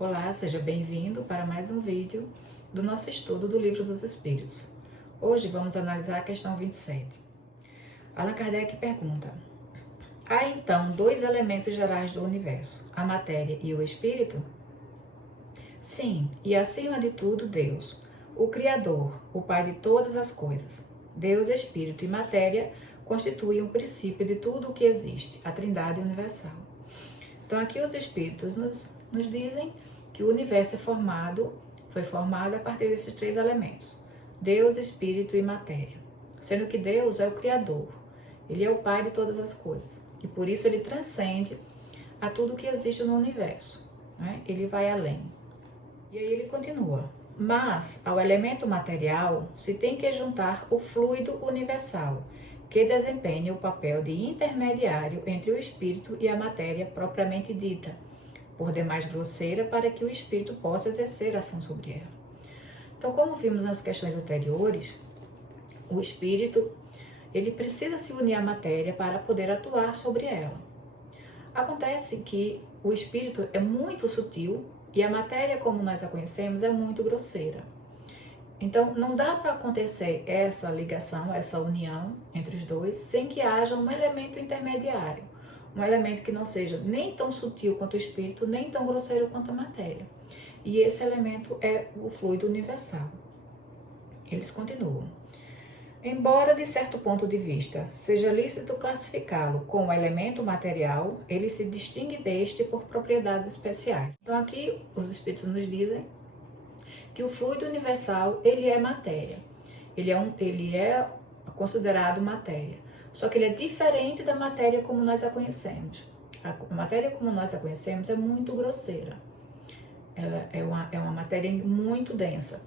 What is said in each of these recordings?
Olá, seja bem-vindo para mais um vídeo do nosso estudo do Livro dos Espíritos. Hoje vamos analisar a questão 27. Allan Kardec pergunta: há então dois elementos gerais do universo, a matéria e o espírito? Sim, e acima de tudo Deus, o Criador, o Pai de todas as coisas. Deus, espírito e matéria constituem o princípio de tudo o que existe, a Trindade universal. Então aqui os espíritos nos dizem que o universo foi formado a partir desses três elementos: Deus, Espírito e matéria. Sendo que Deus é o Criador, Ele é o Pai de todas as coisas. E por isso Ele transcende a tudo que existe no universo, né? Ele vai além. E aí ele continua: mas ao elemento material se tem que juntar o fluido universal, que desempenha o papel de intermediário entre o espírito e a matéria propriamente dita, por demais grosseira para que o espírito possa exercer ação sobre ela. Então, como vimos nas questões anteriores, o espírito ele precisa se unir à matéria para poder atuar sobre ela. Acontece que o espírito é muito sutil e a matéria, como nós a conhecemos, é muito grosseira. Então, não dá para acontecer essa ligação, essa união entre os dois, sem que haja um elemento intermediário. Um elemento que não seja nem tão sutil quanto o espírito, nem tão grosseiro quanto a matéria. E esse elemento é o fluido universal. Eles continuam: embora, de certo ponto de vista, seja lícito classificá-lo como elemento material, ele se distingue deste por propriedades especiais. Então aqui os espíritos nos dizem que o fluido universal ele é matéria, ele é considerado matéria, só que ele é diferente da matéria como nós a conhecemos. A matéria como nós a conhecemos é muito grosseira, ela é uma matéria muito densa,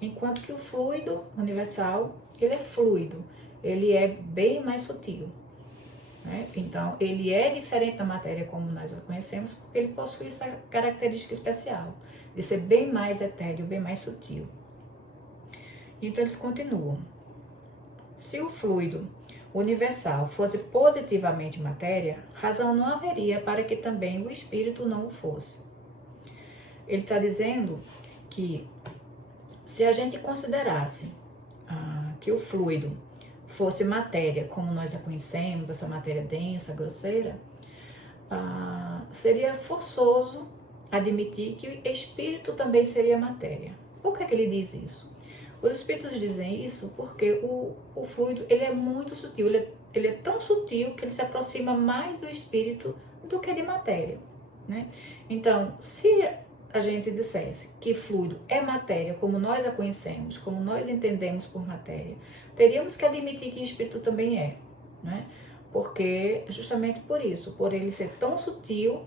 enquanto que o fluido universal ele é fluido, ele é bem mais sutil, né? Então ele é diferente da matéria como nós a conhecemos porque ele possui essa característica especial de ser bem mais etéreo, bem mais sutil. Então eles continuam: se o fluido universal fosse positivamente matéria, razão não haveria para que também o espírito não o fosse. Ele está dizendo que se a gente considerasse que o fluido fosse matéria como nós a conhecemos, essa matéria densa, grosseira, seria forçoso admitir que o espírito também seria matéria. Por que ele diz isso? Os espíritos dizem isso porque o fluido ele é muito sutil, ele é tão sutil que ele se aproxima mais do espírito do que de matéria, né? Então, se a gente dissesse que fluido é matéria como nós a conhecemos, como nós entendemos por matéria, teríamos que admitir que espírito também é, né? Porque justamente por isso, por ele ser tão sutil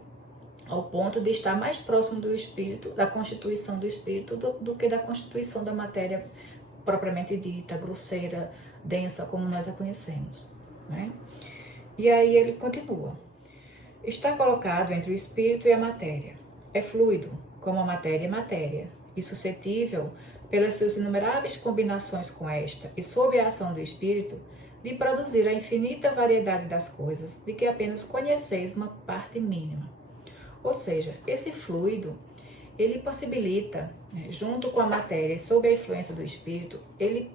ao ponto de estar mais próximo do espírito, da constituição do espírito, do que da constituição da matéria propriamente dita, grosseira, densa, como nós a conhecemos, né? E aí ele continua: está colocado entre o espírito e a matéria. É fluido, como a matéria é matéria, e suscetível, pelas suas inumeráveis combinações com esta e sob a ação do espírito, de produzir a infinita variedade das coisas, de que apenas conheceis uma parte mínima. Ou seja, esse fluido, ele possibilita, junto com a matéria e sob a influência do espírito, ele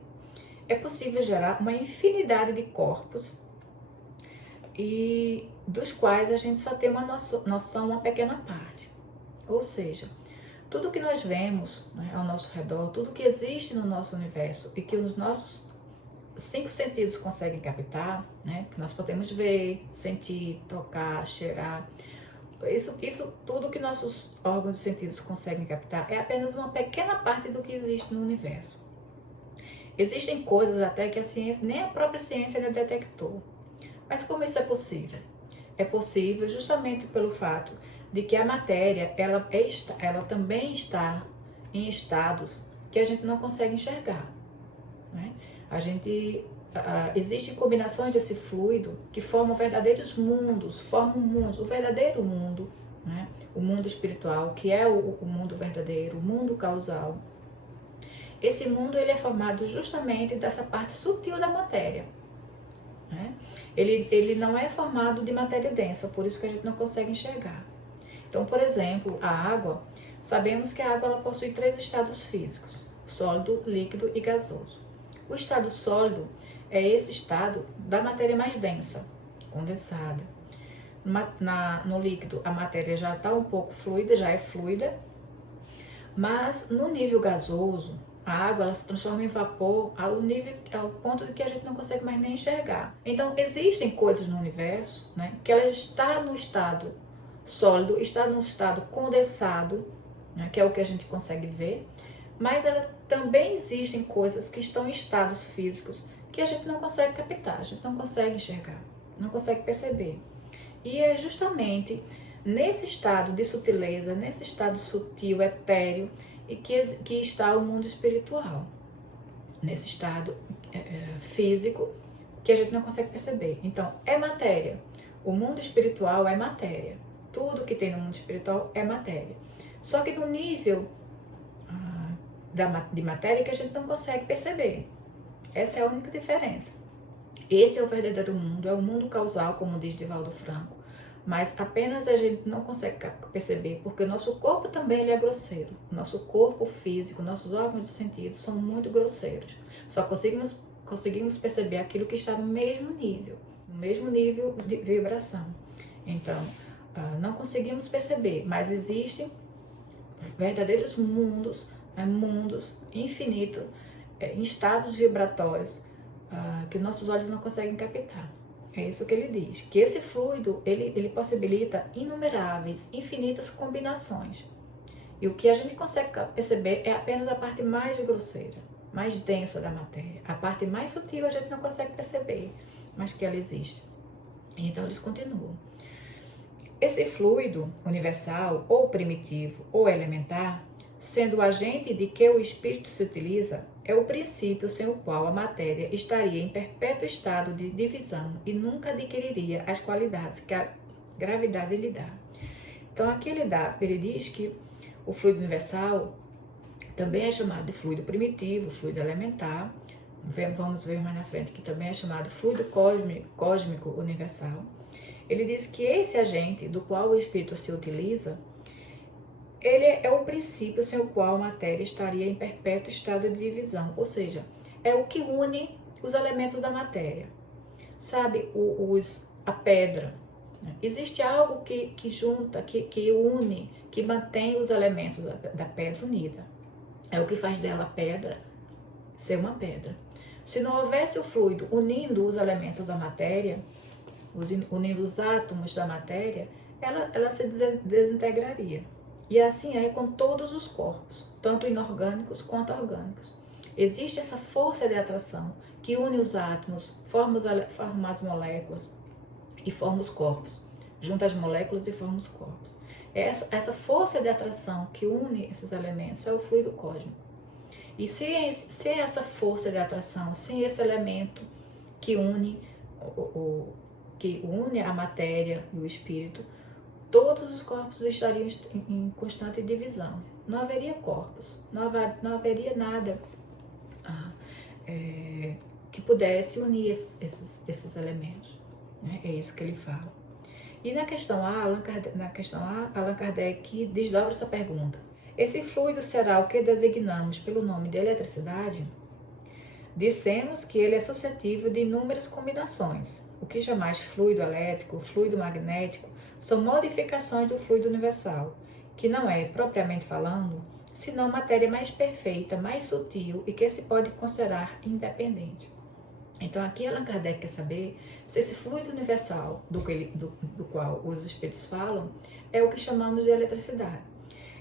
é possível gerar uma infinidade de corpos e dos quais a gente só tem uma noção, uma pequena parte. Ou seja, tudo que nós vemos, né, ao nosso redor, tudo que existe no nosso universo e que os nossos 5 sentidos conseguem captar, né, que nós podemos ver, sentir, tocar, cheirar, isso tudo que nossos órgãos de sentidos conseguem captar é apenas uma pequena parte do que existe no universo. Existem coisas até que a ciência, nem a própria ciência ainda detectou. Mas como isso é possível? É possível justamente pelo fato de que a matéria, ela também está em estados que a gente não consegue enxergar, né? Existem combinações desse fluido que formam verdadeiros mundos, o verdadeiro mundo, né? O mundo espiritual, que é o mundo verdadeiro, o mundo causal. Esse mundo ele é formado justamente dessa parte sutil da matéria, né? Ele não é formado de matéria densa, por isso que a gente não consegue enxergar. Então, por exemplo, a água, Sabemos que a água ela possui 3 estados físicos: sólido, líquido e gasoso. O estado sólido é esse estado da matéria mais densa, condensada. No líquido, a matéria já está um pouco fluida, já é fluida, mas no nível gasoso, a água ela se transforma em vapor ao ponto de que a gente não consegue mais nem enxergar. Então, existem coisas no universo, né, que ela está no estado sólido, está no estado condensado, né, que é o que a gente consegue ver, mas ela também existem coisas que estão em estados físicos que a gente não consegue captar, a gente não consegue enxergar, não consegue perceber. E é justamente nesse estado de sutileza, nesse estado sutil, etéreo, e que está o mundo espiritual. Nesse estado físico que a gente não consegue perceber. Então, é matéria. O mundo espiritual é matéria. Tudo que tem no mundo espiritual é matéria. Só que no nível de matéria que a gente não consegue perceber. Essa é a única diferença. Esse é o verdadeiro mundo, é o mundo causal, como diz Divaldo Franco, mas apenas a gente não consegue perceber, porque o nosso corpo também ele é grosseiro. O nosso corpo físico, nossos órgãos de sentido são muito grosseiros. Só conseguimos perceber aquilo que está no mesmo nível de vibração. Então, não conseguimos perceber, mas existem verdadeiros mundos, mundos infinitos, em estados vibratórios, que nossos olhos não conseguem captar. É isso que ele diz, que esse fluido, ele possibilita inumeráveis, infinitas combinações. E o que a gente consegue perceber é apenas a parte mais grosseira, mais densa da matéria. A parte mais sutil a gente não consegue perceber, mas que ela existe. Então eles continuam. Esse fluido universal, ou primitivo, ou elementar, sendo o agente de que o espírito se utiliza, é o princípio sem o qual a matéria estaria em perpétuo estado de divisão e nunca adquiriria as qualidades que a gravidade lhe dá. Então aqui ele diz que o fluido universal também é chamado de fluido primitivo, fluido elementar. Vamos ver mais na frente que também é chamado fluido cósmico universal. Ele diz que esse agente do qual o espírito se utiliza, ele é o princípio sem o qual a matéria estaria em perpétuo estado de divisão, ou seja, é o que une os elementos da matéria. Sabe, a pedra. Né? Existe algo que junta, que une, que mantém os elementos da pedra unida. É o que faz dela pedra ser uma pedra. Se não houvesse o fluido unindo os elementos da matéria, unindo os átomos da matéria, ela se desintegraria. E assim é com todos os corpos, tanto inorgânicos quanto orgânicos. Existe essa força de atração que une os átomos, forma as moléculas e forma os corpos. Junta as moléculas e forma os corpos. Essa força de atração que une esses elementos é o fluido cósmico. E sem essa força de atração, sem esse elemento que une a matéria e o espírito, todos os corpos estariam em constante divisão. Não haveria corpos, não haveria nada que pudesse unir esses elementos. Né? É isso que ele fala. E na questão A, Allan Kardec desdobra essa pergunta. Esse fluido será o que designamos pelo nome de eletricidade? Dissemos que ele é suscetível de inúmeras combinações. O que jamais fluido elétrico, fluido magnético, são modificações do fluido universal, que não é, propriamente falando, senão matéria mais perfeita, mais sutil e que se pode considerar independente. Então aqui Allan Kardec quer saber se esse fluido universal do qual os espíritos falam é o que chamamos de eletricidade.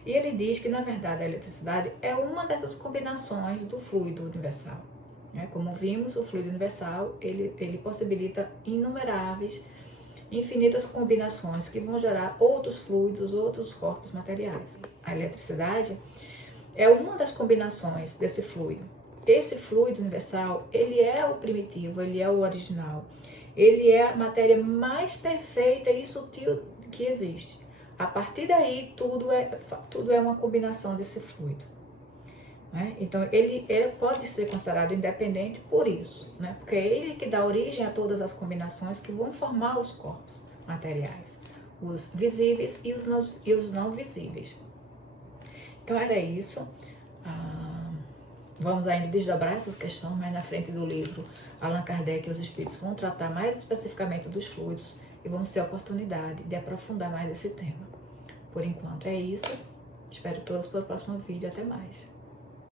E ele diz que, na verdade, a eletricidade é uma dessas combinações do fluido universal. Como vimos, o fluido universal, ele possibilita inumeráveis, infinitas combinações que vão gerar outros fluidos, outros corpos materiais. A eletricidade é uma das combinações desse fluido. Esse fluido universal, ele é o primitivo, ele é o original. Ele é a matéria mais perfeita e sutil que existe. A partir daí, tudo é uma combinação desse fluido. Né? Então, ele pode ser considerado independente por isso, né? Porque é ele que dá origem a todas as combinações que vão formar os corpos materiais, os visíveis e os não visíveis. Então era isso. Vamos ainda desdobrar essas questões, mas na frente do livro, Allan Kardec e os Espíritos vão tratar mais especificamente dos fluidos e vamos ter a oportunidade de aprofundar mais esse tema. Por enquanto é isso. Espero todos para o próximo vídeo. Até mais.